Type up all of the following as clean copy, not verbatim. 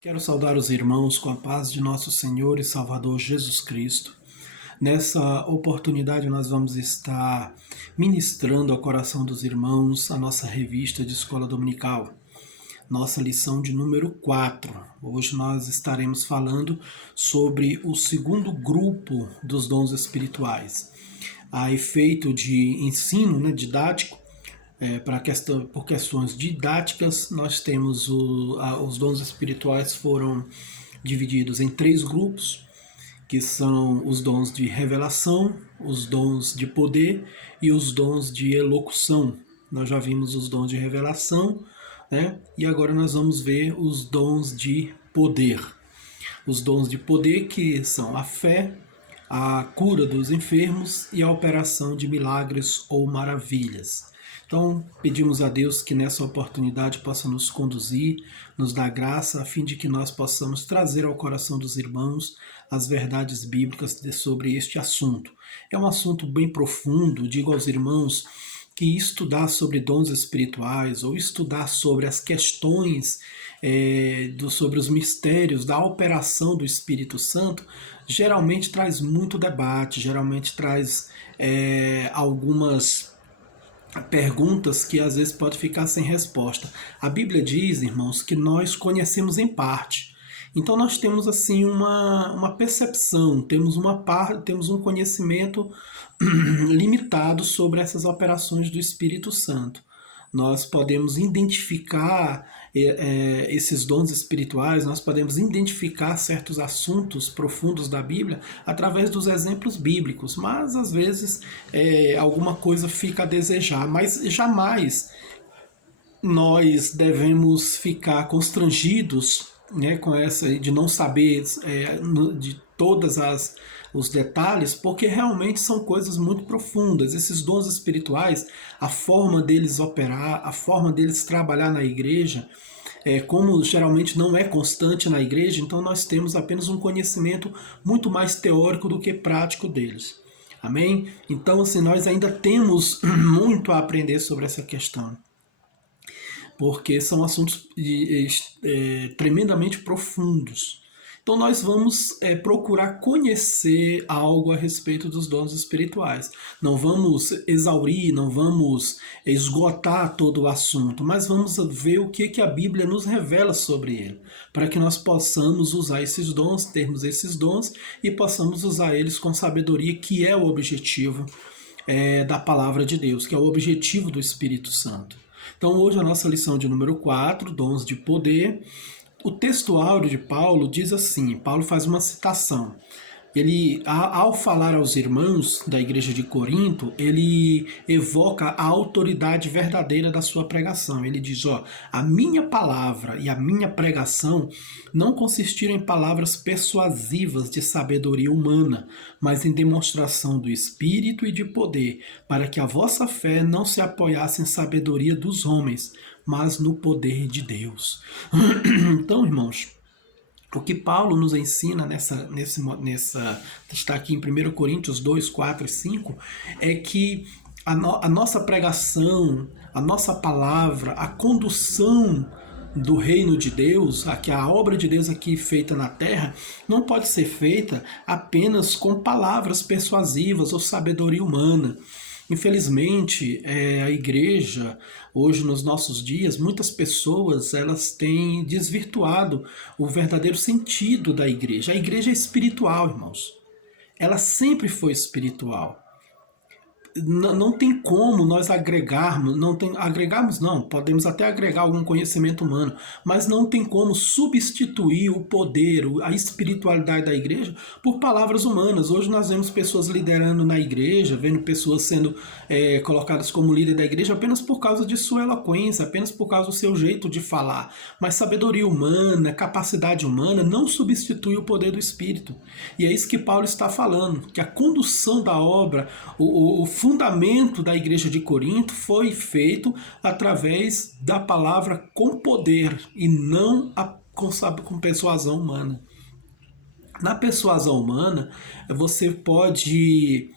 Quero saudar os irmãos com a paz de nosso Senhor e Salvador Jesus Cristo. Nessa oportunidade, nós vamos estar ministrando ao coração dos irmãos a nossa revista de escola dominical, nossa lição de número 4. Hoje nós estaremos falando sobre o segundo grupo dos dons espirituais. A efeito de ensino, didático, por questões didáticas, nós temos os dons espirituais foram divididos em 3 grupos, que são os dons de revelação, os dons de poder e os dons de elocução. Nós já vimos os dons de revelação, e agora nós vamos ver os dons de poder. Os dons de poder, que são a fé, a cura dos enfermos e a operação de milagres ou maravilhas. Então, pedimos a Deus que nessa oportunidade possa nos conduzir, nos dar graça, a fim de que nós possamos trazer ao coração dos irmãos as verdades bíblicas sobre este assunto. É um assunto bem profundo. Digo aos irmãos que estudar sobre dons espirituais ou estudar sobre as questões sobre os mistérios da operação do Espírito Santo geralmente traz muito debate, geralmente traz algumas perguntas que às vezes pode ficar sem resposta. A Bíblia diz, irmãos, que nós conhecemos em parte. Então nós temos assim uma percepção, temos um conhecimento limitado sobre essas operações do Espírito Santo. Nós podemos identificar esses dons espirituais, nós podemos identificar certos assuntos profundos da Bíblia através dos exemplos bíblicos, mas às vezes alguma coisa fica a desejar, mas jamais nós devemos ficar constrangidos, com essa de não saber de todas os detalhes, porque realmente são coisas muito profundas. Esses dons espirituais, a forma deles operar, a forma deles trabalhar na igreja, como geralmente não é constante na igreja, então nós temos apenas um conhecimento muito mais teórico do que prático deles. Amém? Então, assim, nós ainda temos muito a aprender sobre essa questão, porque são assuntos tremendamente profundos. Então nós vamos procurar conhecer algo a respeito dos dons espirituais. Não vamos exaurir, não vamos esgotar todo o assunto, mas vamos ver o que a Bíblia nos revela sobre ele, para que nós possamos usar esses dons, termos esses dons e possamos usar eles com sabedoria, que é o objetivo da palavra de Deus, que é o objetivo do Espírito Santo. Então hoje a nossa lição de número 4, dons de poder. O texto áureo de Paulo diz assim, Paulo faz uma citação. Ele, ao falar aos irmãos da igreja de Corinto, ele evoca a autoridade verdadeira da sua pregação. Ele diz, a minha palavra e a minha pregação não consistiram em palavras persuasivas de sabedoria humana, mas em demonstração do Espírito e de poder, para que a vossa fé não se apoiasse em sabedoria dos homens, mas no poder de Deus. Então, irmãos, o que Paulo nos ensina está aqui em 1 Coríntios 2, 4 e 5, é que a nossa pregação, a nossa palavra, a condução do reino de Deus, a obra de Deus aqui feita na terra, não pode ser feita apenas com palavras persuasivas ou sabedoria humana. Infelizmente, a igreja, hoje nos nossos dias, muitas pessoas elas têm desvirtuado o verdadeiro sentido da igreja. A igreja é espiritual, irmãos. Ela sempre foi espiritual. Não tem como nós agregarmos, podemos até agregar algum conhecimento humano, mas não tem como substituir o poder, a espiritualidade da igreja por palavras humanas. Hoje nós vemos pessoas liderando na igreja, vendo pessoas sendo colocadas como líder da igreja apenas por causa de sua eloquência, apenas por causa do seu jeito de falar, mas sabedoria humana, capacidade humana não substitui o poder do Espírito. E é isso que Paulo está falando, que a condução da obra, o fundamento da igreja de Corinto foi feito através da palavra com poder e não com persuasão humana. Na persuasão humana, você pode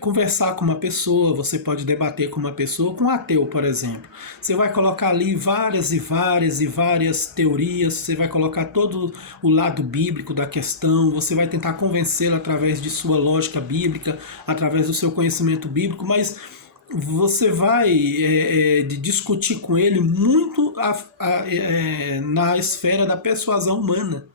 conversar com uma pessoa, você pode debater com uma pessoa, com um ateu, por exemplo. Você vai colocar ali várias e várias e várias teorias, você vai colocar todo o lado bíblico da questão, você vai tentar convencê-lo através de sua lógica bíblica, através do seu conhecimento bíblico, mas você vai discutir com ele muito na esfera da persuasão humana.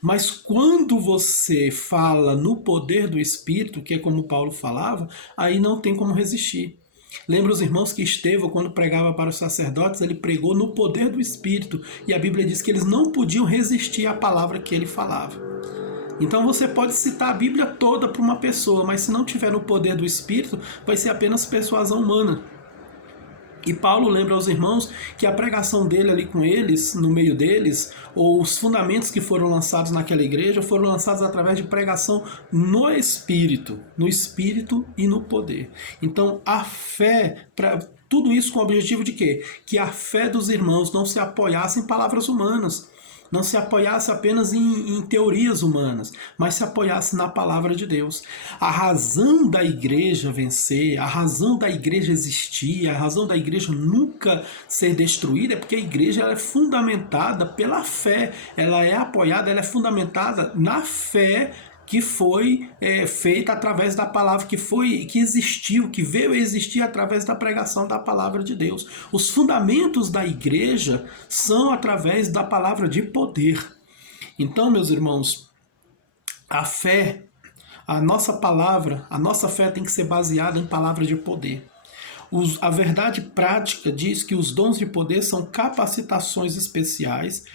Mas quando você fala no poder do Espírito, que é como Paulo falava, aí não tem como resistir. Lembra os irmãos que Estevão, quando pregava para os sacerdotes, ele pregou no poder do Espírito. E a Bíblia diz que eles não podiam resistir à palavra que ele falava. Então você pode citar a Bíblia toda para uma pessoa, mas se não tiver no poder do Espírito, vai ser apenas persuasão humana. E Paulo lembra aos irmãos que a pregação dele ali com eles, no meio deles, ou os fundamentos que foram lançados naquela igreja, foram lançados através de pregação no Espírito e no poder. Então a fé, tudo isso com o objetivo de quê? Que a fé dos irmãos não se apoiasse em palavras humanas, não se apoiasse apenas em teorias humanas, mas se apoiasse na palavra de Deus. A razão da igreja vencer, a razão da igreja existir, a razão da igreja nunca ser destruída é porque a igreja ela é fundamentada pela fé, ela é apoiada, ela é fundamentada na fé que foi feita através da palavra, que existiu, que veio a existir através da pregação da palavra de Deus. Os fundamentos da igreja são através da palavra de poder. Então, meus irmãos, a fé, a nossa fé tem que ser baseada em palavra de poder. A verdade prática diz que os dons de poder são capacitações especiais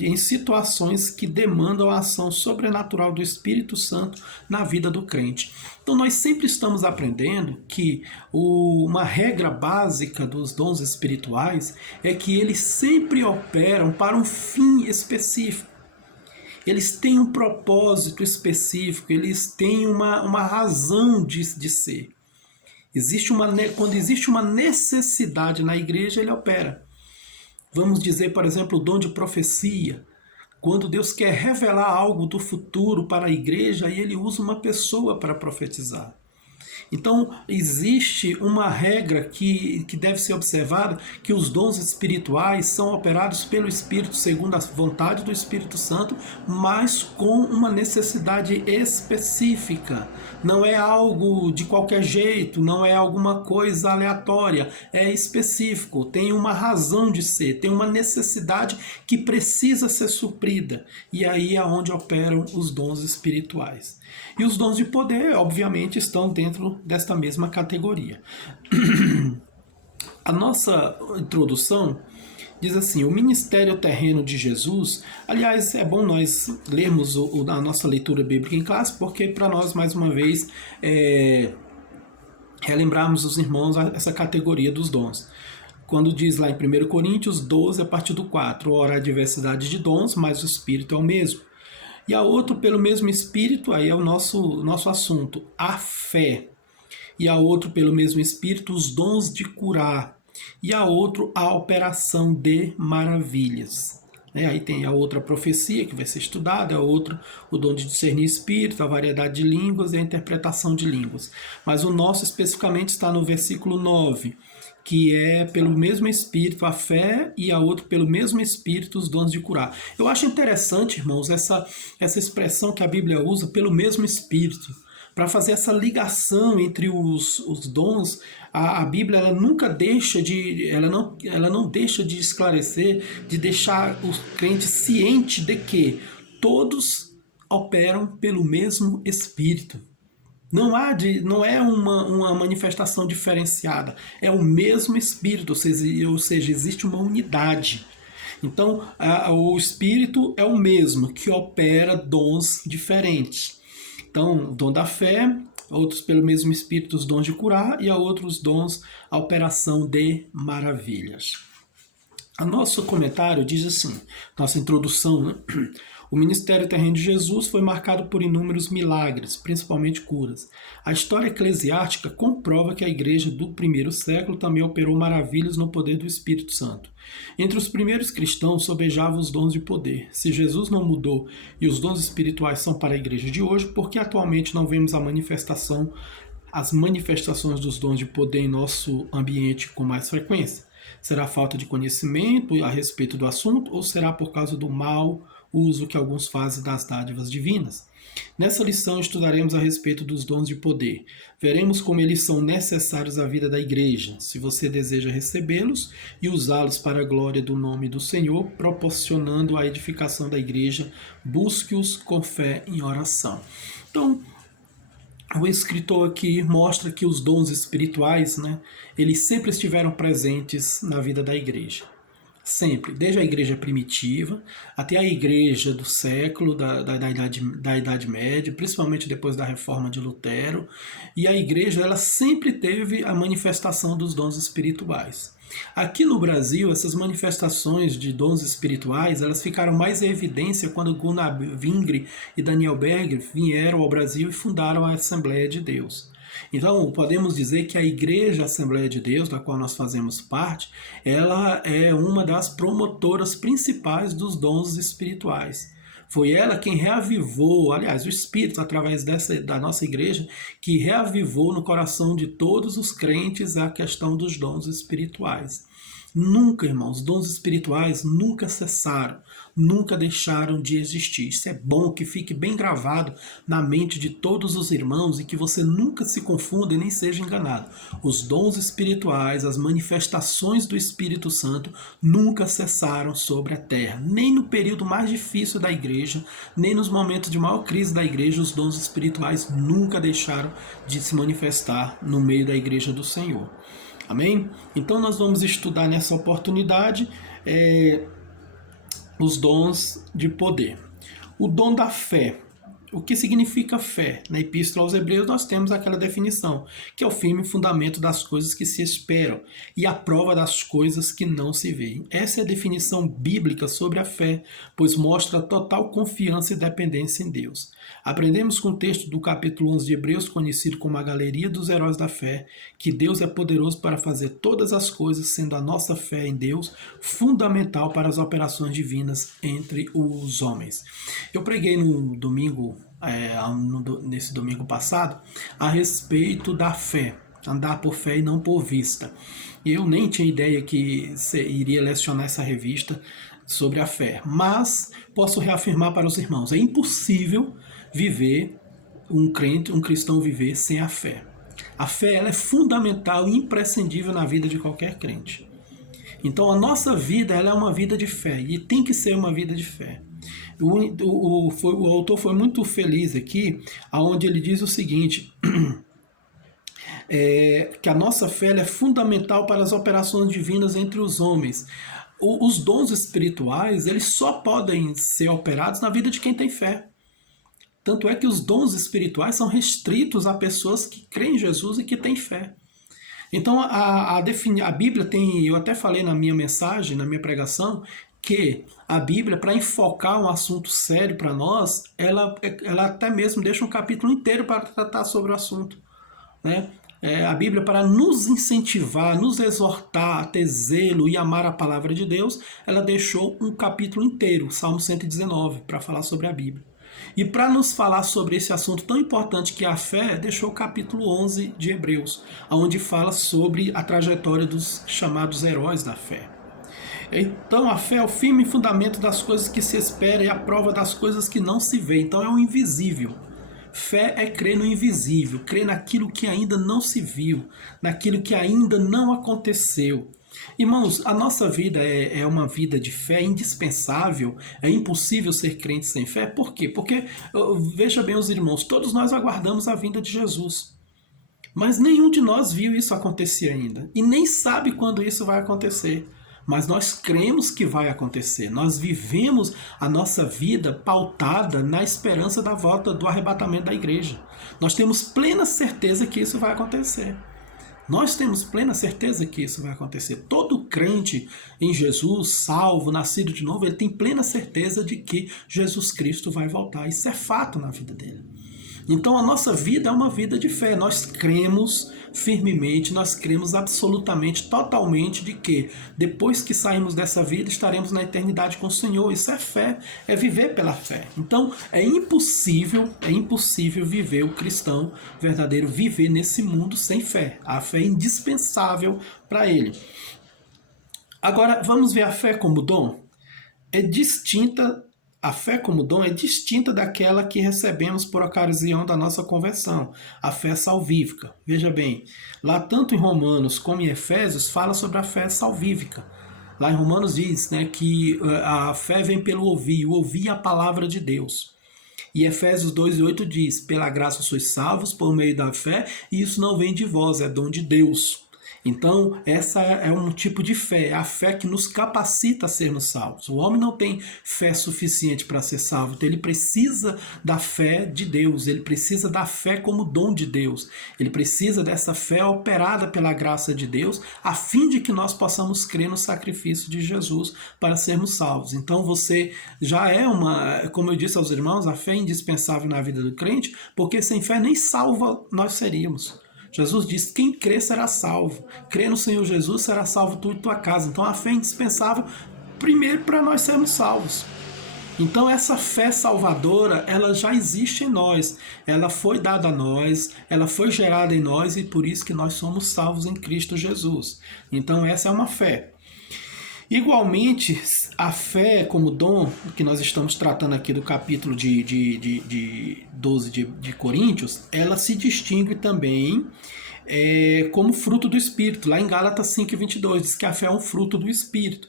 em situações que demandam a ação sobrenatural do Espírito Santo na vida do crente. Então nós sempre estamos aprendendo que uma regra básica dos dons espirituais é que eles sempre operam para um fim específico. Eles têm um propósito específico, eles têm uma razão de ser. Quando existe uma necessidade na igreja, ele opera. Vamos dizer, por exemplo, o dom de profecia. Quando Deus quer revelar algo do futuro para a igreja, aí ele usa uma pessoa para profetizar. Então, existe uma regra que deve ser observada, que os dons espirituais são operados pelo Espírito segundo a vontade do Espírito Santo, mas com uma necessidade específica. Não é algo de qualquer jeito, não é alguma coisa aleatória, é específico, tem uma razão de ser, tem uma necessidade que precisa ser suprida. E aí é onde operam os dons espirituais. E os dons de poder, obviamente, estão dentro desta mesma categoria. A nossa introdução diz assim: o ministério terreno de Jesus. Aliás, é bom nós lermos a nossa leitura bíblica em classe, porque para nós, mais uma vez, relembrarmos os irmãos essa categoria dos dons. Quando diz lá em 1 Coríntios 12, a partir do 4, ora, há diversidade de dons, mas o Espírito é o mesmo. E a outro pelo mesmo Espírito, aí é o nosso assunto, a fé. E a outro pelo mesmo Espírito, os dons de curar. E a outro, a operação de maravilhas. Aí tem a outra profecia que vai ser estudada, a outro o dom de discernir espírito, a variedade de línguas e a interpretação de línguas. Mas o nosso especificamente está no versículo 9, que é pelo mesmo Espírito a fé e a outro pelo mesmo Espírito os dons de curar. Eu acho interessante, irmãos, essa expressão que a Bíblia usa, pelo mesmo Espírito, para fazer essa ligação entre os dons. A Bíblia ela nunca deixa ela não deixa de esclarecer, de deixar o crente ciente de que todos operam pelo mesmo Espírito. Não é uma manifestação diferenciada, é o mesmo Espírito, ou seja, existe uma unidade. Então, o Espírito é o mesmo, que opera dons diferentes. Então, o dom da fé, outros pelo mesmo Espírito os dons de curar, e a outros dons a operação de maravilhas. O nosso comentário diz assim, nossa introdução, né? O ministério terreno de Jesus foi marcado por inúmeros milagres, principalmente curas. A história eclesiástica comprova que a igreja do primeiro século também operou maravilhas no poder do Espírito Santo. Entre os primeiros cristãos sobejavam os dons de poder. Se Jesus não mudou e os dons espirituais são para a igreja de hoje, por que atualmente não vemos as manifestações dos dons de poder em nosso ambiente com mais frequência? Será falta de conhecimento a respeito do assunto ou será por causa do mau uso que alguns fazem das dádivas divinas? Nessa lição estudaremos a respeito dos dons de poder. Veremos como eles são necessários à vida da igreja, se você deseja recebê-los e usá-los para a glória do nome do Senhor, proporcionando a edificação da igreja, busque-os com fé em oração. Então, o escritor aqui mostra que os dons espirituais, eles sempre estiveram presentes na vida da igreja. Sempre, desde a igreja primitiva até a igreja do século, da Idade Média, principalmente depois da reforma de Lutero. E a igreja ela sempre teve a manifestação dos dons espirituais. Aqui no Brasil, essas manifestações de dons espirituais, elas ficaram mais em evidência quando Gunnar Wingre e Daniel Berger vieram ao Brasil e fundaram a Assembleia de Deus. Então, podemos dizer que a Igreja Assembleia de Deus, da qual nós fazemos parte, ela é uma das promotoras principais dos dons espirituais. Foi ela quem reavivou, aliás, o Espírito, através da nossa igreja, que reavivou no coração de todos os crentes a questão dos dons espirituais. Nunca, irmãos, dons espirituais nunca cessaram, nunca deixaram de existir. Isso é bom que fique bem gravado na mente de todos os irmãos e que você nunca se confunda e nem seja enganado. Os dons espirituais, as manifestações do Espírito Santo nunca cessaram sobre a terra. Nem no período mais difícil da igreja, nem nos momentos de maior crise da igreja, os dons espirituais nunca deixaram de se manifestar no meio da igreja do Senhor. Amém? Então nós vamos estudar nessa oportunidade os dons de poder. O dom da fé. O que significa fé? Na Epístola aos Hebreus nós temos aquela definição, que é o firme fundamento das coisas que se esperam e a prova das coisas que não se veem. Essa é a definição bíblica sobre a fé, pois mostra total confiança e dependência em Deus. Aprendemos com o texto do capítulo 11 de Hebreus, conhecido como a galeria dos heróis da fé, que Deus é poderoso para fazer todas as coisas, sendo a nossa fé em Deus fundamental para as operações divinas entre os homens. Eu preguei nesse domingo passado, a respeito da fé, andar por fé e não por vista. Eu nem tinha ideia que iria lecionar essa revista sobre a fé, mas posso reafirmar para os irmãos, é impossível um cristão viver sem a fé. A fé ela é fundamental e imprescindível na vida de qualquer crente. Então a nossa vida ela é uma vida de fé e tem que ser uma vida de fé. O autor foi muito feliz aqui, onde ele diz o seguinte, que a nossa fé ela é fundamental para as operações divinas entre os homens. Os dons espirituais eles só podem ser operados na vida de quem tem fé. Tanto é que os dons espirituais são restritos a pessoas que creem em Jesus e que têm fé. Então a Bíblia tem, eu até falei na minha mensagem, na minha pregação, que a Bíblia, para enfocar um assunto sério para nós, ela até mesmo deixa um capítulo inteiro para tratar sobre o assunto. A Bíblia, para nos incentivar, nos exortar a ter zelo e amar a palavra de Deus, ela deixou um capítulo inteiro, Salmo 119, para falar sobre a Bíblia. E para nos falar sobre esse assunto tão importante que é a fé, deixou o capítulo 11 de Hebreus, onde fala sobre a trajetória dos chamados heróis da fé. Então a fé é o firme fundamento das coisas que se espera e a prova das coisas que não se vê. Então é o invisível. Fé é crer no invisível, crer naquilo que ainda não se viu, naquilo que ainda não aconteceu. Irmãos, a nossa vida é uma vida de fé indispensável, é impossível ser crente sem fé. Por quê? Porque, veja bem os irmãos, todos nós aguardamos a vinda de Jesus. Mas nenhum de nós viu isso acontecer ainda, e nem sabe quando isso vai acontecer. Mas nós cremos que vai acontecer. Nós vivemos a nossa vida pautada na esperança da volta do arrebatamento da igreja. Nós temos plena certeza que isso vai acontecer. Nós temos plena certeza que isso vai acontecer. Todo crente em Jesus, salvo, nascido de novo, ele tem plena certeza de que Jesus Cristo vai voltar. Isso é fato na vida dele. Então a nossa vida é uma vida de fé. Nós cremos firmemente, nós cremos absolutamente, totalmente de que depois que saímos dessa vida estaremos na eternidade com o Senhor. Isso é fé, é viver pela fé. Então é impossível viver o cristão verdadeiro, viver nesse mundo sem fé. A fé é indispensável para ele. Agora vamos ver a fé como dom. A fé como dom é distinta daquela que recebemos por ocasião da nossa conversão, a fé salvífica. Veja bem, lá tanto em Romanos como em Efésios fala sobre a fé salvífica. Lá em Romanos diz, né, que a fé vem pelo ouvir a palavra de Deus. E Efésios 2:8 diz, pela graça sois salvos por meio da fé, e isso não vem de vós, é dom de Deus. Então, essa é um tipo de fé, é a fé que nos capacita a sermos salvos. O homem não tem fé suficiente para ser salvo, então ele precisa da fé de Deus, ele precisa da fé como dom de Deus, ele precisa dessa fé operada pela graça de Deus, a fim de que nós possamos crer no sacrifício de Jesus para sermos salvos. Então, você já é como eu disse aos irmãos, a fé é indispensável na vida do crente, porque sem fé nem salva nós seríamos. Jesus diz, quem crê será salvo. Crê no Senhor Jesus, será salvo tu e tua casa. Então a fé é indispensável, primeiro, para nós sermos salvos. Então essa fé salvadora, ela já existe em nós. Ela foi dada a nós, ela foi gerada em nós e por isso que nós somos salvos em Cristo Jesus. Então essa é uma fé. Igualmente, a fé como dom, que nós estamos tratando aqui do capítulo de 12 de Coríntios, ela se distingue também como fruto do Espírito. Lá em Gálatas 5:22 diz que a fé é um fruto do Espírito.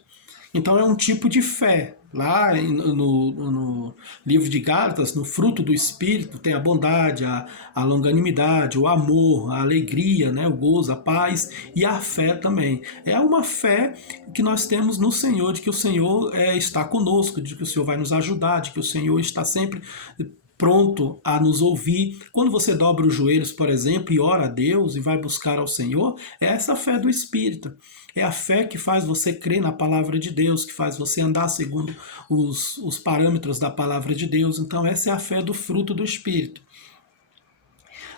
Então é um tipo de fé. Lá no livro de Gálatas, no fruto do Espírito, tem a bondade, a longanimidade, o amor, a alegria, né, o gozo, a paz e a fé também. É uma fé que nós temos no Senhor, de que o Senhor está conosco, de que o Senhor vai nos ajudar, de que o Senhor está sempre pronto a nos ouvir. Quando você dobra os joelhos, por exemplo, e ora a Deus e vai buscar ao Senhor, é essa fé do Espírito. É a fé que faz você crer na palavra de Deus, que faz você andar segundo os parâmetros da palavra de Deus. Então essa é a fé do fruto do Espírito.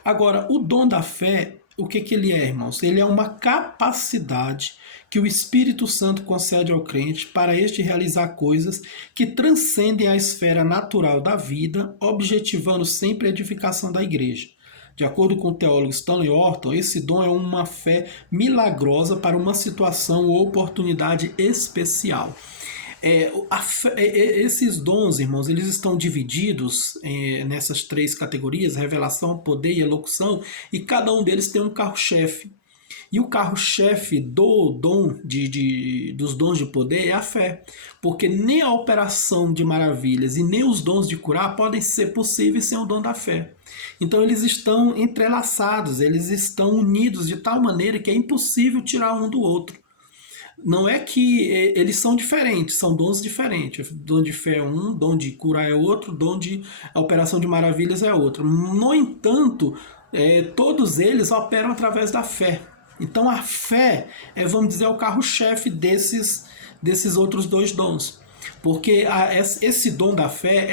Agora, o dom da fé, o que ele é, irmãos? Ele é uma capacidade que o Espírito Santo concede ao crente para este realizar coisas que transcendem a esfera natural da vida, objetivando sempre a edificação da igreja. De acordo com o teólogo Stanley Orton, esse dom é uma fé milagrosa para uma situação ou oportunidade especial. Esses dons, irmãos, eles estão divididos nessas três categorias, revelação, poder e elocução, e cada um deles tem um carro-chefe. E o carro-chefe do dom dos dons de poder é a fé, porque nem a operação de maravilhas e nem os dons de curar podem ser possíveis sem o dom da fé. Então eles estão entrelaçados, eles estão unidos de tal maneira que é impossível tirar um do outro. Não é que eles são diferentes, são dons diferentes. Dom de fé é um, dom de curar é outro, dom de operação de maravilhas é outro. No entanto, todos eles operam através da fé. Então a fé vamos dizer, o carro-chefe desses outros dois dons. Porque esse dom da fé,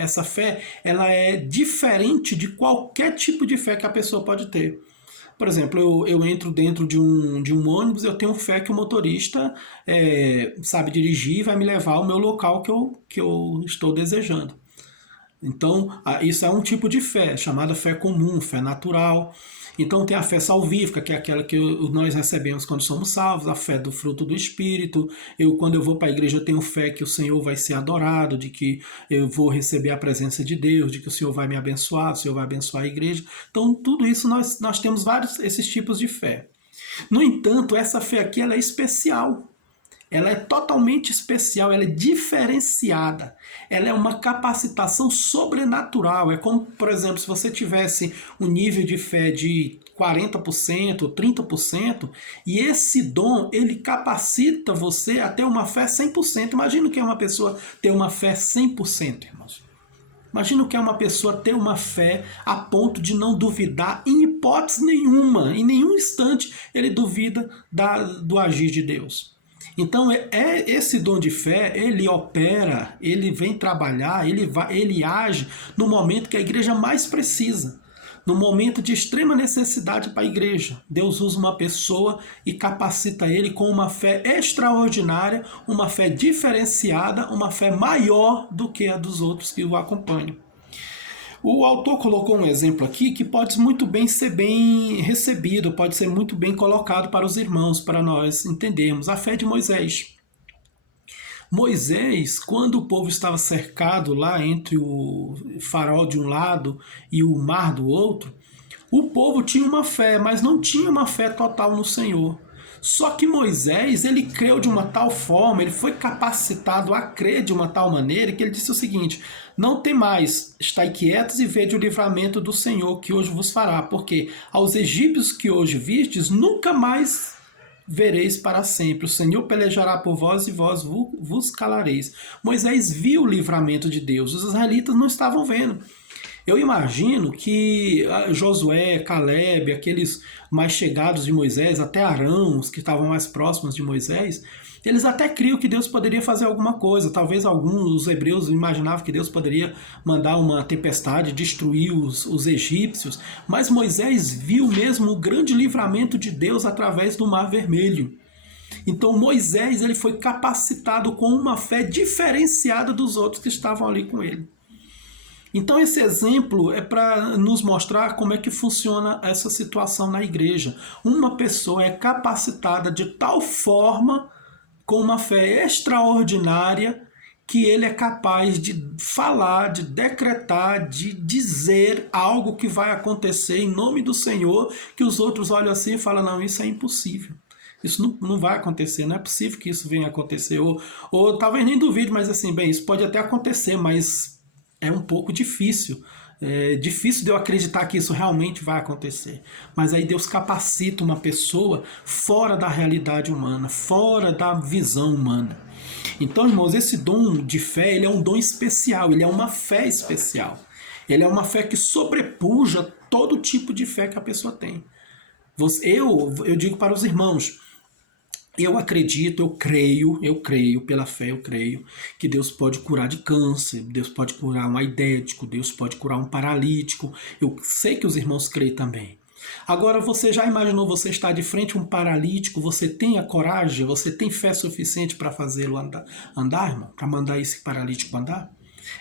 essa fé ela é diferente de qualquer tipo de fé que a pessoa pode ter. Por exemplo, eu entro dentro de um ônibus, eu tenho fé que o motorista sabe dirigir e vai me levar ao meu local que eu estou desejando. Então, isso é um tipo de fé, chamada fé comum, fé natural. Então tem a fé salvífica, que é aquela que nós recebemos quando somos salvos, a fé do fruto do Espírito. Quando eu vou para a igreja, eu tenho fé que o Senhor vai ser adorado, de que eu vou receber a presença de Deus, de que o Senhor vai me abençoar, o Senhor vai abençoar a igreja. Então tudo isso nós temos vários esses tipos de fé. No entanto, essa fé aqui ela é especial. Ela é totalmente especial, ela é diferenciada. Ela é uma capacitação sobrenatural. É como, por exemplo, se você tivesse um nível de fé de 40% ou 30%, e esse dom, ele capacita você a ter uma fé 100%. Imagina o que é uma pessoa ter uma fé 100%, irmãos. Imagina o que é uma pessoa ter uma fé a ponto de não duvidar em hipótese nenhuma, em nenhum instante ele duvida do agir de Deus. Então esse dom de fé, ele opera, ele vem trabalhar, ele age no momento que a igreja mais precisa. No momento de extrema necessidade para a igreja, Deus usa uma pessoa e capacita ele com uma fé extraordinária, uma fé diferenciada, uma fé maior do que a dos outros que o acompanham. O autor colocou um exemplo aqui que pode muito bem ser bem recebido, pode ser muito bem colocado para os irmãos, para nós entendermos. A fé de Moisés. Moisés, quando o povo estava cercado lá entre o farol de um lado e o mar do outro, o povo tinha uma fé, mas não tinha uma fé total no Senhor. Só que Moisés, ele creu de uma tal forma, ele foi capacitado a crer de uma tal maneira que ele disse o seguinte: não temais, estai quietos e vede o livramento do Senhor que hoje vos fará, porque aos egípcios que hoje vistes, nunca mais vereis para sempre. O Senhor pelejará por vós e vós vos calareis. Moisés viu o livramento de Deus, os israelitas não estavam vendo. Eu imagino que Josué, Caleb, aqueles mais chegados de Moisés, até Arão, os que estavam mais próximos de Moisés, eles até criam que Deus poderia fazer alguma coisa. Talvez alguns dos hebreus imaginavam que Deus poderia mandar uma tempestade, destruir os egípcios. Mas Moisés viu mesmo o grande livramento de Deus através do Mar Vermelho. Então Moisés ele foi capacitado com uma fé diferenciada dos outros que estavam ali com ele. Então esse exemplo é para nos mostrar como é que funciona essa situação na igreja. Uma pessoa é capacitada de tal forma, com uma fé extraordinária, que ele é capaz de falar, de decretar, de dizer algo que vai acontecer em nome do Senhor, que os outros olham assim e falam: não, isso é impossível. Isso não vai acontecer, não é possível que isso venha a acontecer. Ou talvez nem duvide, mas assim, bem, isso pode até acontecer, mas é um pouco difícil. É difícil de eu acreditar que isso realmente vai acontecer. Mas aí Deus capacita uma pessoa fora da realidade humana, fora da visão humana. Então, irmãos, esse dom de fé, ele é um dom especial, ele é uma fé especial. Ele é uma fé que sobrepuja todo tipo de fé que a pessoa tem. Eu digo para os irmãos, eu acredito, eu creio pela fé, eu creio que Deus pode curar de câncer, Deus pode curar um aidético, Deus pode curar um paralítico. Eu sei que os irmãos creem também. Agora, você já imaginou você estar de frente a um paralítico, você tem a coragem, você tem fé suficiente para fazê-lo andar, irmão? Para mandar esse paralítico andar?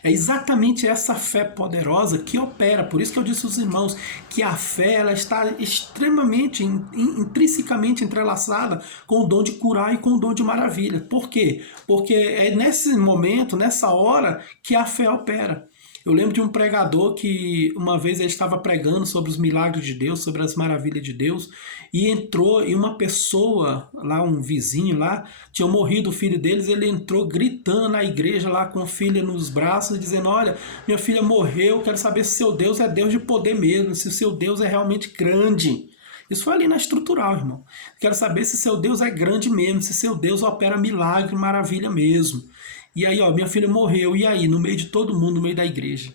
É exatamente essa fé poderosa que opera. Por isso que eu disse aos irmãos que a fé ela está extremamente, intrinsecamente entrelaçada com o dom de curar e com o dom de maravilha. Por quê? Porque é nesse momento, nessa hora, que a fé opera. Eu lembro de um pregador que uma vez ele estava pregando sobre os milagres de Deus, sobre as maravilhas de Deus, e entrou e uma pessoa, lá um vizinho lá, tinha morrido o filho deles, ele entrou gritando na igreja lá com a filha nos braços, dizendo: olha, minha filha morreu, quero saber se seu Deus é Deus de poder mesmo, se o seu Deus é realmente grande. Isso foi ali na estrutural, irmão. Quero saber se seu Deus é grande mesmo, se seu Deus opera milagre, maravilha mesmo. E aí, ó, minha filha morreu, e aí, no meio de todo mundo, no meio da igreja.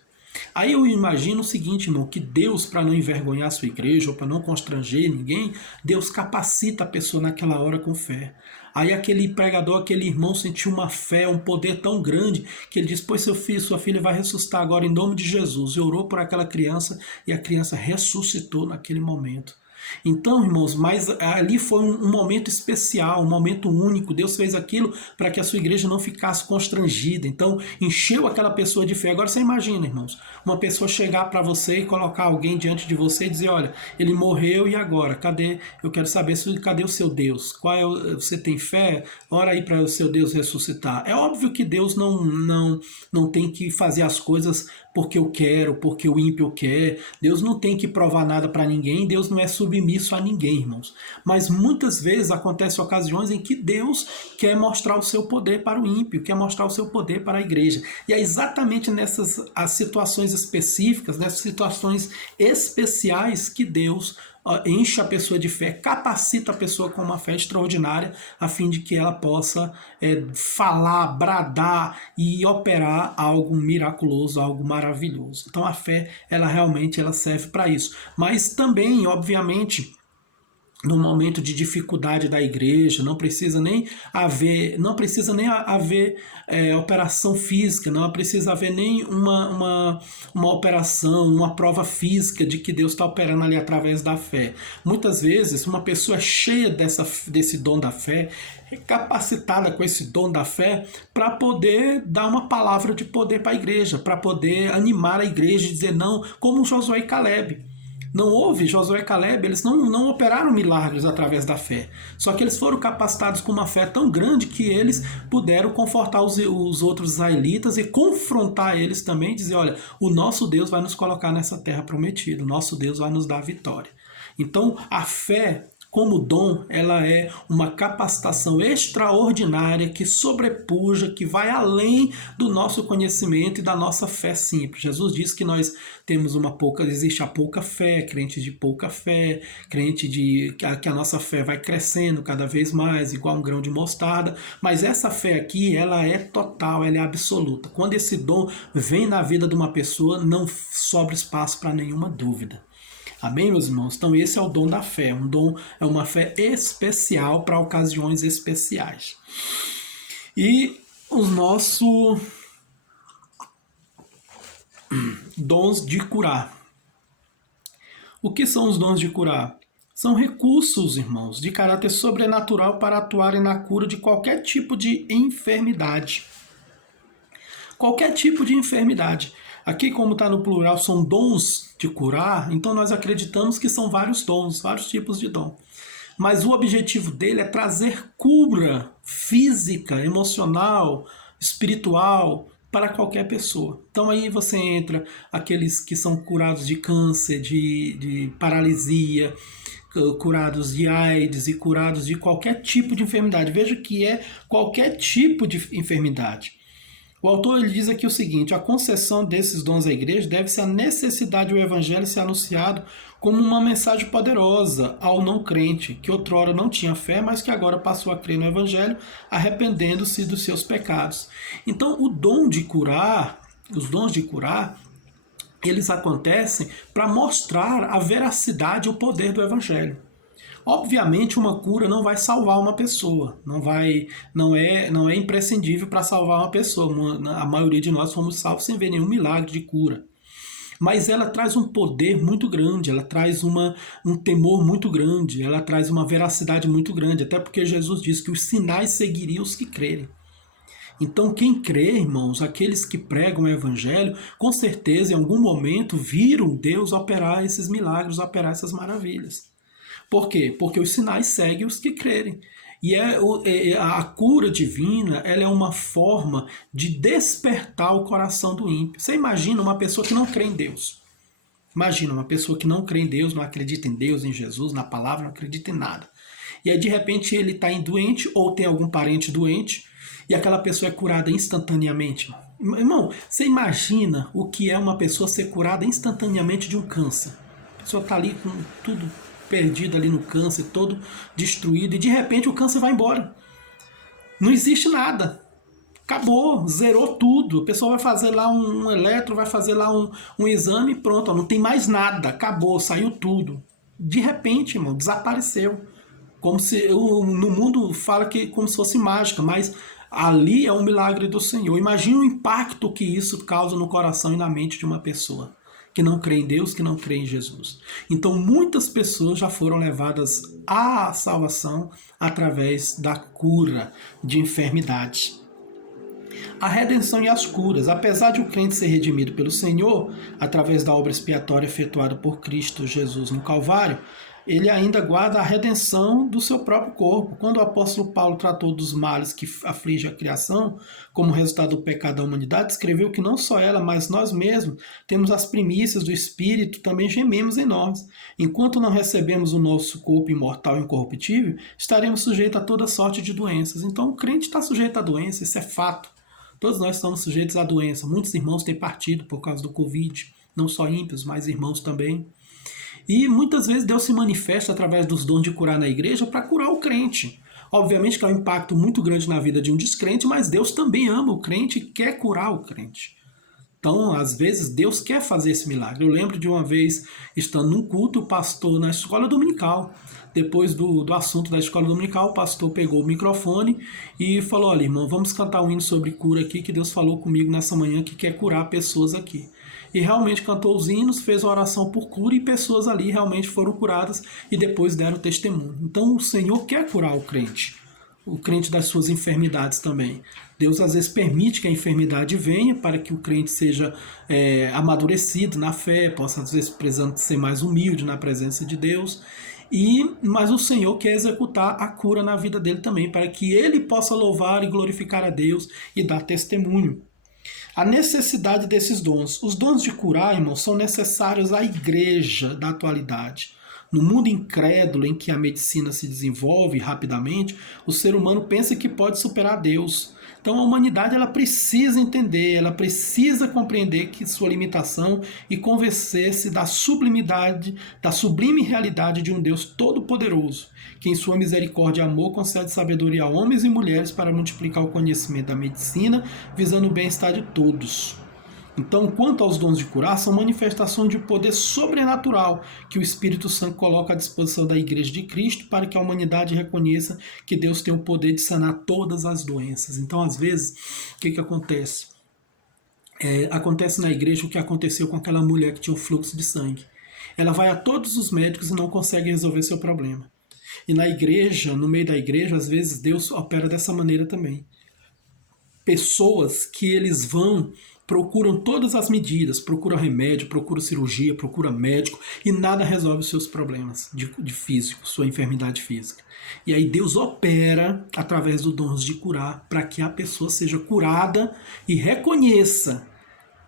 Aí eu imagino o seguinte, irmão, que Deus, para não envergonhar a sua igreja, ou para não constranger ninguém, Deus capacita a pessoa naquela hora com fé. Aí aquele pregador, aquele irmão sentiu uma fé, um poder tão grande, que ele disse: pois seu filho, sua filha vai ressuscitar agora em nome de Jesus. E orou por aquela criança, e a criança ressuscitou naquele momento. Então, irmãos, mas ali foi um momento especial, um momento único. Deus fez aquilo para que a sua igreja não ficasse constrangida. Então, encheu aquela pessoa de fé. Agora você imagina, irmãos, uma pessoa chegar para você e colocar alguém diante de você e dizer: olha, ele morreu e agora? Cadê? Eu quero saber, cadê o seu Deus? Você tem fé? Ora aí para o seu Deus ressuscitar. É óbvio que Deus não tem que fazer as coisas porque eu quero, porque o ímpio quer. Deus não tem que provar nada para ninguém, Deus não é submisso a ninguém, irmãos. Mas muitas vezes acontecem ocasiões em que Deus quer mostrar o seu poder para o ímpio, quer mostrar o seu poder para a igreja. E é exatamente nessas as situações específicas, nessas situações especiais que Deus enche a pessoa de fé, capacita a pessoa com uma fé extraordinária, a fim de que ela possa falar, bradar e operar algo miraculoso, algo maravilhoso. Então a fé, ela realmente serve para isso. Mas também, obviamente, no momento de dificuldade da igreja, não precisa nem haver operação física, não precisa haver nem uma operação, uma prova física de que Deus está operando ali através da fé. Muitas vezes, uma pessoa cheia desse dom da fé, capacitada com esse dom da fé, para poder dar uma palavra de poder para a igreja, para poder animar a igreja e dizer não, como Josué e Caleb. Não houve, Josué e Caleb, eles não operaram milagres através da fé. Só que eles foram capacitados com uma fé tão grande que eles puderam confortar os outros israelitas e confrontar eles também e dizer, olha, o nosso Deus vai nos colocar nessa terra prometida, o nosso Deus vai nos dar a vitória. Então, a fé, como dom, ela é uma capacitação extraordinária que sobrepuja, que vai além do nosso conhecimento e da nossa fé simples. Jesus diz que nós temos existe a pouca fé, crente de pouca fé, crente que a nossa fé vai crescendo cada vez mais, igual um grão de mostarda, mas essa fé aqui, ela é total, ela é absoluta. Quando esse dom vem na vida de uma pessoa, não sobra espaço para nenhuma dúvida. Amém, meus irmãos? Então esse é o dom da fé. Um dom é uma fé especial para ocasiões especiais. E os nossos dons de curar. O que são os dons de curar? São recursos, irmãos, de caráter sobrenatural para atuarem na cura de qualquer tipo de enfermidade. Qualquer tipo de enfermidade. Aqui, como está no plural, são dons de curar, então nós acreditamos que são vários dons, vários tipos de dom. Mas o objetivo dele é trazer cura física, emocional, espiritual para qualquer pessoa. Então aí você entra aqueles que são curados de câncer, de paralisia, curados de AIDS e curados de qualquer tipo de enfermidade. Veja que é qualquer tipo de enfermidade. O autor ele diz aqui o seguinte: a concessão desses dons à igreja deve-se à necessidade do evangelho ser anunciado como uma mensagem poderosa ao não crente, que outrora não tinha fé, mas que agora passou a crer no evangelho, arrependendo-se dos seus pecados. Então, os dons de curar, eles acontecem para mostrar a veracidade e o poder do evangelho. Obviamente, uma cura não vai salvar uma pessoa, não é imprescindível para salvar uma pessoa. A maioria de nós fomos salvos sem ver nenhum milagre de cura. Mas ela traz um poder muito grande, ela traz um temor muito grande, ela traz uma veracidade muito grande, até porque Jesus diz que os sinais seguiriam os que crerem. Então quem crê, irmãos, aqueles que pregam o evangelho, com certeza em algum momento viram Deus operar esses milagres, operar essas maravilhas. Por quê? Porque os sinais seguem os que crerem. E a cura divina, ela é uma forma de despertar o coração do ímpio. Você imagina uma pessoa que não crê em Deus. Imagina uma pessoa que não crê em Deus, não acredita em Deus, em Jesus, na palavra, não acredita em nada. E aí de repente ele está doente ou tem algum parente doente e aquela pessoa é curada instantaneamente. Irmão, você imagina o que é uma pessoa ser curada instantaneamente de um câncer. A pessoa está ali com tudo perdido ali no câncer, todo destruído, e de repente o câncer vai embora. Não existe nada. Acabou, zerou tudo. A pessoa vai fazer lá um eletro, vai fazer lá um exame e pronto, não tem mais nada. Acabou, saiu tudo. De repente, irmão, desapareceu. Como se no mundo fala que como se fosse mágica, mas ali é um milagre do Senhor. Imagina o impacto que isso causa no coração e na mente de uma pessoa que não crê em Deus, que não crê em Jesus. Então muitas pessoas já foram levadas à salvação através da cura de enfermidade. A redenção e as curas. Apesar de o crente ser redimido pelo Senhor, através da obra expiatória efetuada por Cristo Jesus no Calvário, ele ainda guarda a redenção do seu próprio corpo. Quando o apóstolo Paulo tratou dos males que afligem a criação, como resultado do pecado da humanidade, escreveu que não só ela, mas nós mesmos temos as primícias do Espírito, também gememos em nós. Enquanto não recebemos o nosso corpo imortal e incorruptível, estaremos sujeitos a toda sorte de doenças. Então o crente está sujeito a doença, isso é fato. Todos nós estamos sujeitos à doença. Muitos irmãos têm partido por causa do Covid, não só ímpios, mas irmãos também. E muitas vezes Deus se manifesta através dos dons de curar na igreja para curar o crente. Obviamente que é um impacto muito grande na vida de um descrente, mas Deus também ama o crente e quer curar o crente. Então, às vezes, Deus quer fazer esse milagre. Eu lembro de uma vez, estando num culto, o pastor na escola dominical, depois do assunto da escola dominical, o pastor pegou o microfone e falou: olha, irmão, vamos cantar um hino sobre cura aqui, que Deus falou comigo nessa manhã que quer curar pessoas aqui. E realmente cantou os hinos, fez a oração por cura e pessoas ali realmente foram curadas e depois deram testemunho. Então, o Senhor quer curar o crente das suas enfermidades também. Deus às vezes permite que a enfermidade venha para que o crente seja amadurecido na fé, possa às vezes precisando ser mais humilde na presença de Deus. Mas o Senhor quer executar a cura na vida dele também, para que ele possa louvar e glorificar a Deus e dar testemunho. A necessidade desses dons. Os dons de curar, irmãos, são necessários à igreja da atualidade. No mundo incrédulo em que a medicina se desenvolve rapidamente, o ser humano pensa que pode superar Deus. Então a humanidade ela precisa entender, ela precisa compreender que sua limitação e convencer-se da sublimidade, da sublime realidade de um Deus todo-poderoso, que em sua misericórdia e amor concede sabedoria a homens e mulheres para multiplicar o conhecimento da medicina, visando o bem-estar de todos. Então, quanto aos dons de curar, são manifestações de poder sobrenatural que o Espírito Santo coloca à disposição da Igreja de Cristo para que a humanidade reconheça que Deus tem o poder de sanar todas as doenças. Então, às vezes, o que acontece? Acontece na igreja o que aconteceu com aquela mulher que tinha um fluxo de sangue. Ela vai a todos os médicos e não consegue resolver seu problema. E na igreja, no meio da igreja, às vezes Deus opera dessa maneira também. Pessoas que eles procuram todas as medidas, procuram remédio, procuram cirurgia, procuram médico e nada resolve os seus problemas de físico, sua enfermidade física. E aí Deus opera através dos dons de curar para que a pessoa seja curada e reconheça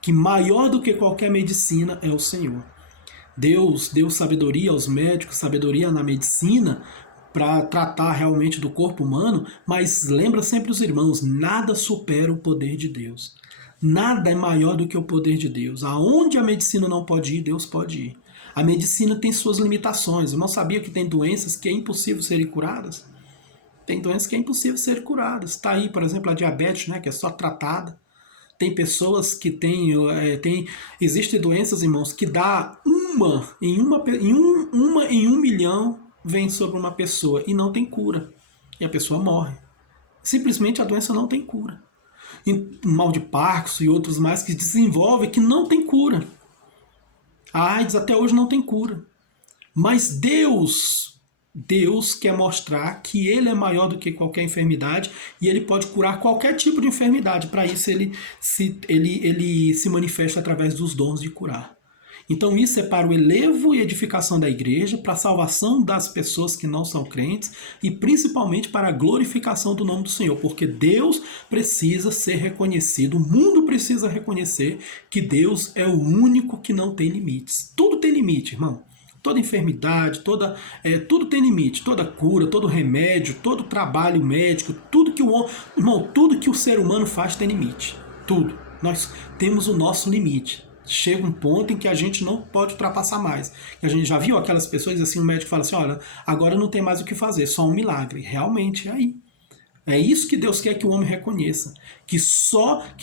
que maior do que qualquer medicina é o Senhor. Deus deu sabedoria aos médicos, sabedoria na medicina para tratar realmente do corpo humano, mas lembra sempre os irmãos, nada supera o poder de Deus. Nada é maior do que o poder de Deus. Aonde a medicina não pode ir, Deus pode ir. A medicina tem suas limitações. Eu não sabia que tem doenças que é impossível serem curadas. Tem doenças que é impossível serem curadas. Está aí, por exemplo, a diabetes, né, que é só tratada. Tem pessoas que têm... Existem doenças, irmãos, que dá uma em um milhão vem sobre uma pessoa e não tem cura. E a pessoa morre. Simplesmente a doença não tem cura. Mal de Parkinson e outros mais que desenvolvem que não tem cura. A AIDS até hoje não tem cura. Mas Deus quer mostrar que Ele é maior do que qualquer enfermidade e Ele pode curar qualquer tipo de enfermidade. Para isso Ele se manifesta através dos dons de curar. Então isso é para o elevo e edificação da igreja, para a salvação das pessoas que não são crentes e principalmente para a glorificação do nome do Senhor, porque Deus precisa ser reconhecido, o mundo precisa reconhecer que Deus é o único que não tem limites. Tudo tem limite, irmão. Toda enfermidade, tudo tem limite, toda cura, todo remédio, todo trabalho médico, tudo que o ser humano faz tem limite. Tudo. Nós temos o nosso limite. Chega um ponto em que a gente não pode ultrapassar mais. A gente já viu aquelas pessoas assim, o médico fala assim, olha, agora não tem mais o que fazer, só um milagre. Realmente é aí. É isso que Deus quer que o homem reconheça. Que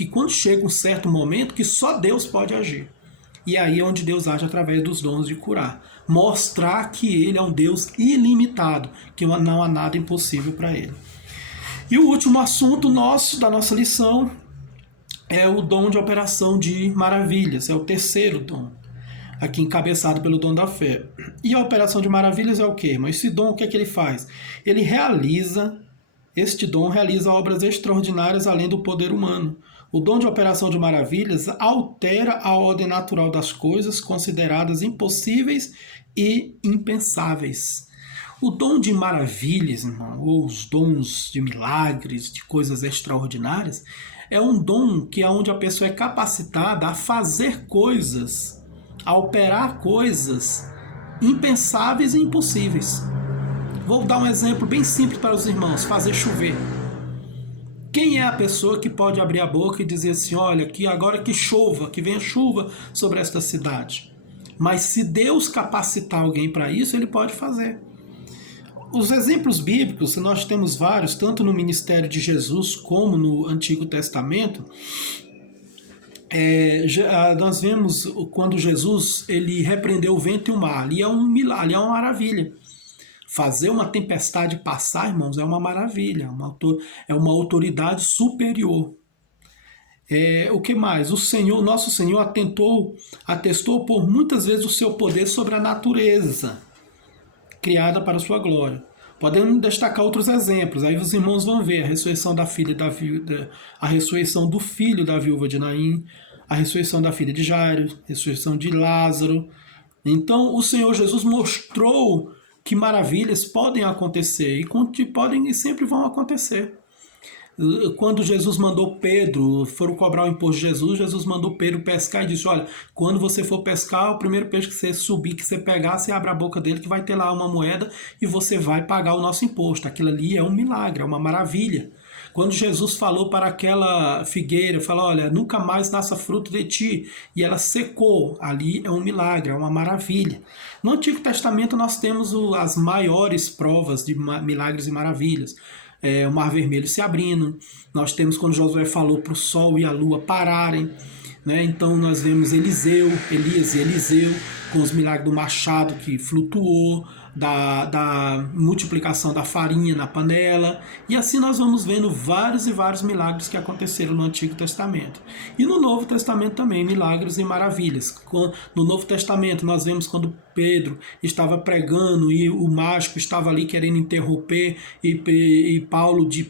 quando chega um certo momento, que só Deus pode agir. E aí é onde Deus age através dos dons de curar. Mostrar que Ele é um Deus ilimitado, que não há nada impossível para Ele. E o último assunto da nossa lição é o dom de operação de maravilhas, é o terceiro dom, aqui encabeçado pelo dom da fé. E a operação de maravilhas é o quê? Mas esse dom, o que é que ele faz? Este dom realiza obras extraordinárias além do poder humano. O dom de operação de maravilhas altera a ordem natural das coisas consideradas impossíveis e impensáveis. O dom de maravilhas, irmão, ou os dons de milagres, de coisas extraordinárias, é um dom que é onde a pessoa é capacitada a fazer coisas, a operar coisas impensáveis e impossíveis. Vou dar um exemplo bem simples para os irmãos, fazer chover. Quem é a pessoa que pode abrir a boca e dizer assim, olha, que agora que chova, que venha chuva sobre esta cidade? Mas se Deus capacitar alguém para isso, ele pode fazer. Os exemplos bíblicos, nós temos vários, tanto no ministério de Jesus como no Antigo Testamento. Nós vemos quando Jesus ele repreendeu o vento e o mar, ali é um milagre, ali é uma maravilha. Fazer uma tempestade passar, irmãos, é uma maravilha, é uma autoridade superior. O que mais? O Senhor, nosso Senhor, atestou por muitas vezes o seu poder sobre a natureza, criada para a sua glória. Podemos destacar outros exemplos, aí os irmãos vão ver a ressurreição da filha a ressurreição do filho da viúva de Naim, a ressurreição da filha de Jairo, a ressurreição de Lázaro. Então o Senhor Jesus mostrou que maravilhas podem acontecer e podem e sempre vão acontecer. Quando Jesus mandou Pedro, foram cobrar o imposto de Jesus, Jesus mandou Pedro pescar e disse, olha, quando você for pescar, o primeiro peixe que você subir, que você pegar, você abre a boca dele que vai ter lá uma moeda e você vai pagar o nosso imposto. Aquilo ali é um milagre, é uma maravilha. Quando Jesus falou para aquela figueira, falou, olha, nunca mais nasça fruto de ti, e ela secou, ali é um milagre, é uma maravilha. No Antigo Testamento nós temos as maiores provas de milagres e maravilhas. O Mar Vermelho se abrindo, nós temos quando Josué falou para o sol e a lua pararem, né? Então nós vemos Elias e Eliseu, com os milagres do machado que flutuou, da multiplicação da farinha na panela, e assim nós vamos vendo vários e vários milagres que aconteceram no Antigo Testamento. E no Novo Testamento também, milagres e maravilhas. No Novo Testamento nós vemos quando Pedro estava pregando e o mágico estava ali querendo interromper e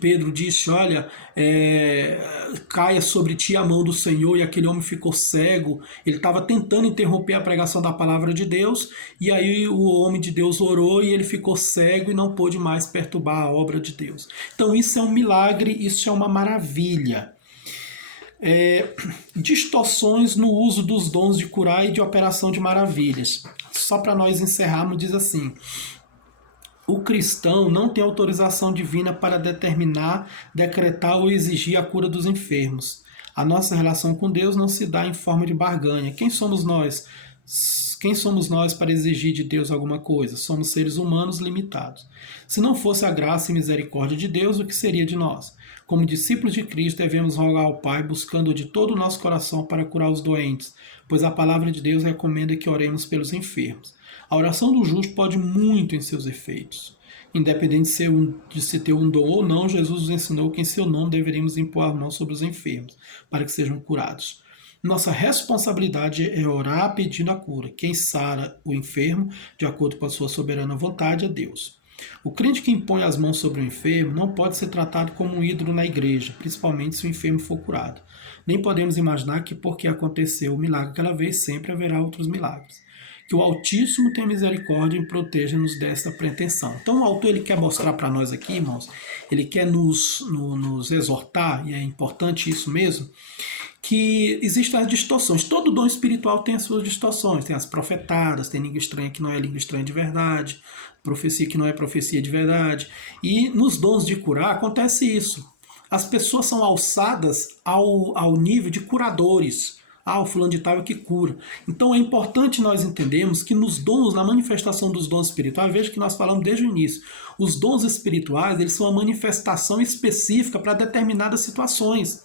Pedro disse, olha, caia sobre ti a mão do Senhor, e aquele homem ficou cego. Ele estava tentando interromper a pregação da palavra de Deus, e aí o homem de Deus orou e ele ficou cego e não pôde mais perturbar a obra de Deus. Então isso é um milagre, isso é uma maravilha. Distorções no uso dos dons de curar e de operação de maravilhas. Só para nós encerrarmos, diz assim: o cristão não tem autorização divina para determinar, decretar ou exigir a cura dos enfermos. A nossa relação com Deus não se dá em forma de barganha. Quem somos nós? Quem somos nós para exigir de Deus alguma coisa? Somos seres humanos limitados. Se não fosse a graça e misericórdia de Deus, o que seria de nós? Como discípulos de Cristo, devemos rogar ao Pai, buscando de todo o nosso coração para curar os doentes, pois a palavra de Deus recomenda que oremos pelos enfermos. A oração do justo pode muito em seus efeitos. Independente de se ter um dom ou não, Jesus nos ensinou que em seu nome deveríamos impor a mão sobre os enfermos, para que sejam curados. Nossa responsabilidade é orar pedindo a cura. Quem sara o enfermo, de acordo com a sua soberana vontade, é Deus. O crente que impõe as mãos sobre o enfermo não pode ser tratado como um ídolo na igreja, principalmente se o enfermo for curado. Nem podemos imaginar que porque aconteceu o milagre aquela vez, sempre haverá outros milagres. Que o Altíssimo tenha misericórdia e proteja-nos desta pretensão. Então o autor ele quer mostrar para nós aqui, irmãos, ele quer nos exortar, e é importante isso mesmo, que existem as distorções. Todo dom espiritual tem as suas distorções. Tem as profetadas, tem língua estranha que não é língua estranha de verdade, profecia que não é profecia de verdade. E nos dons de curar acontece isso. As pessoas são alçadas ao nível de curadores. O fulano de tal é que cura. Então é importante nós entendermos que nos dons, na manifestação dos dons espirituais, veja que nós falamos desde o início, os dons espirituais eles são uma manifestação específica para determinadas situações.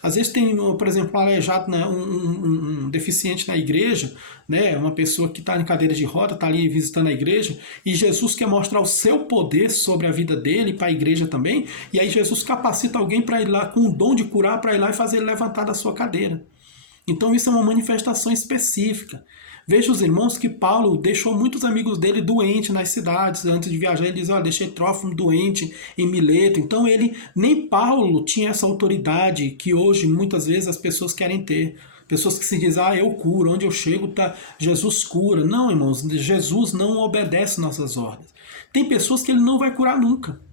Às vezes tem, por exemplo, um aleijado, né, um deficiente na igreja, né, uma pessoa que está em cadeira de roda, está ali visitando a igreja, e Jesus quer mostrar o seu poder sobre a vida dele, para a igreja também, e aí Jesus capacita alguém para ir lá com o dom de curar, para ir lá e fazer ele levantar da sua cadeira. Então isso é uma manifestação específica. Veja os irmãos que Paulo deixou muitos amigos dele doentes nas cidades. Antes de viajar ele diz, deixei Trófimo doente em Mileto. Então nem Paulo tinha essa autoridade que hoje muitas vezes as pessoas querem ter. Pessoas que se dizem, eu curo, onde eu chego Jesus cura. Não, irmãos, Jesus não obedece nossas ordens. Tem pessoas que ele não vai curar nunca.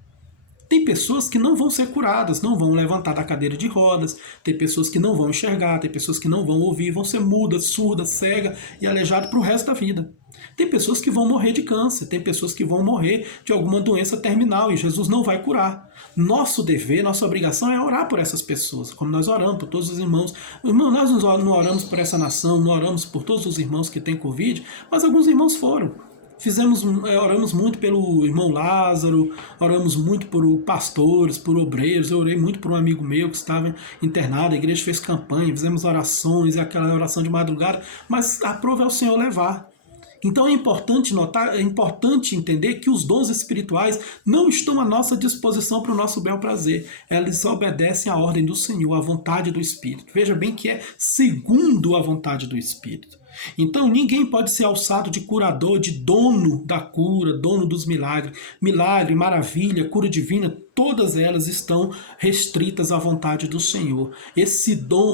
Tem pessoas que não vão ser curadas, não vão levantar da cadeira de rodas, tem pessoas que não vão enxergar, tem pessoas que não vão ouvir, vão ser mudas, surdas, cegas e aleijadas para o resto da vida. Tem pessoas que vão morrer de câncer, tem pessoas que vão morrer de alguma doença terminal e Jesus não vai curar. Nosso dever, nossa obrigação é orar por essas pessoas, como nós oramos por todos os irmãos. Irmão, nós não oramos por essa nação, não oramos por todos os irmãos que têm Covid, mas alguns irmãos foram. Oramos muito pelo irmão Lázaro, oramos muito por pastores, por obreiros. Eu orei muito por um amigo meu que estava internado, a igreja fez campanha, fizemos orações, aquela oração de madrugada, mas aprove ao Senhor levar. Então é importante notar, é importante entender que os dons espirituais não estão à nossa disposição para o nosso bel prazer. Eles obedecem à ordem do Senhor, à vontade do Espírito. Veja bem que é segundo a vontade do Espírito. Então ninguém pode ser alçado de curador, de dono da cura, dono dos milagres. Milagre, maravilha, cura divina, todas elas estão restritas à vontade do Senhor.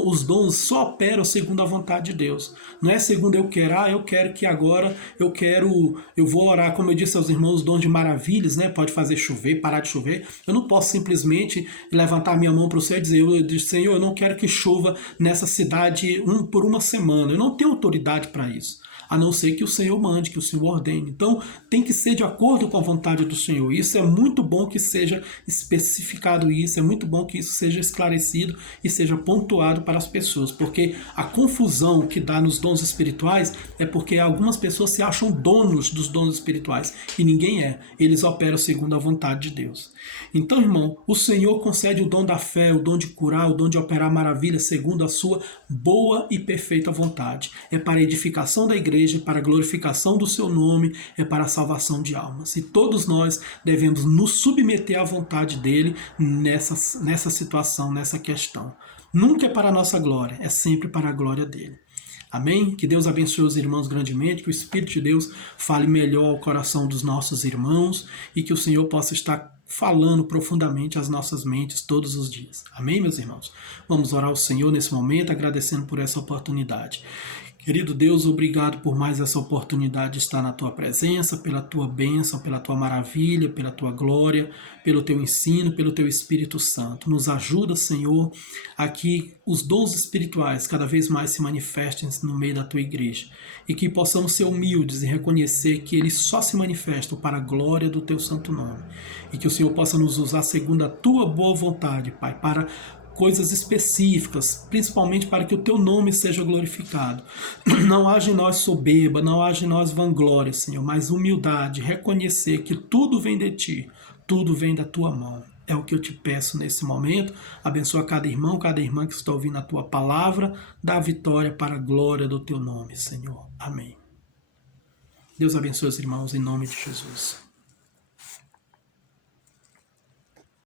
Os dons só operam segundo a vontade de Deus. Não é segundo eu quero que agora eu vou orar, como eu disse aos irmãos, dons de maravilhas, né? Pode fazer chover, parar de chover. Eu não posso simplesmente levantar minha mão para o céu e dizer, Senhor, eu não quero que chova nessa cidade por uma semana. Eu não tenho autoridade para isso, a não ser que o Senhor mande, que o Senhor ordene. Então tem que ser de acordo com a vontade do Senhor. Isso é muito bom que seja especificado isso, é muito bom que isso seja esclarecido e seja pontuado para as pessoas, porque a confusão que dá nos dons espirituais é porque algumas pessoas se acham donos dos dons espirituais e ninguém é. Eles operam segundo a vontade de Deus. Então, irmão, o Senhor concede o dom da fé, o dom de curar, o dom de operar maravilhas segundo a sua boa e perfeita vontade. É para a edificação da igreja, para a glorificação do seu nome, é para a salvação de almas. E todos nós devemos nos submeter à vontade dele nessa situação, nessa questão. Nunca é para a nossa glória, é sempre para a glória dele. Amém? Que Deus abençoe os irmãos grandemente, que o Espírito de Deus fale melhor ao coração dos nossos irmãos e que o Senhor possa estar falando profundamente às nossas mentes todos os dias. Amém, meus irmãos? Vamos orar ao Senhor nesse momento, agradecendo por essa oportunidade. Querido Deus, obrigado por mais essa oportunidade de estar na Tua presença, pela Tua bênção, pela Tua maravilha, pela Tua glória, pelo Teu ensino, pelo Teu Espírito Santo. Nos ajuda, Senhor, a que os dons espirituais cada vez mais se manifestem no meio da Tua igreja e que possamos ser humildes e reconhecer que eles só se manifestam para a glória do Teu santo nome e que o Senhor possa nos usar segundo a Tua boa vontade, Pai, para coisas específicas, principalmente para que o Teu nome seja glorificado. Não haja em nós soberba, não haja em nós vanglória, Senhor, mas humildade, reconhecer que tudo vem de Ti, tudo vem da Tua mão. É o que eu te peço nesse momento. Abençoa cada irmão, cada irmã que está ouvindo a Tua palavra, dá a vitória para a glória do Teu nome, Senhor. Amém. Deus abençoe os irmãos em nome de Jesus.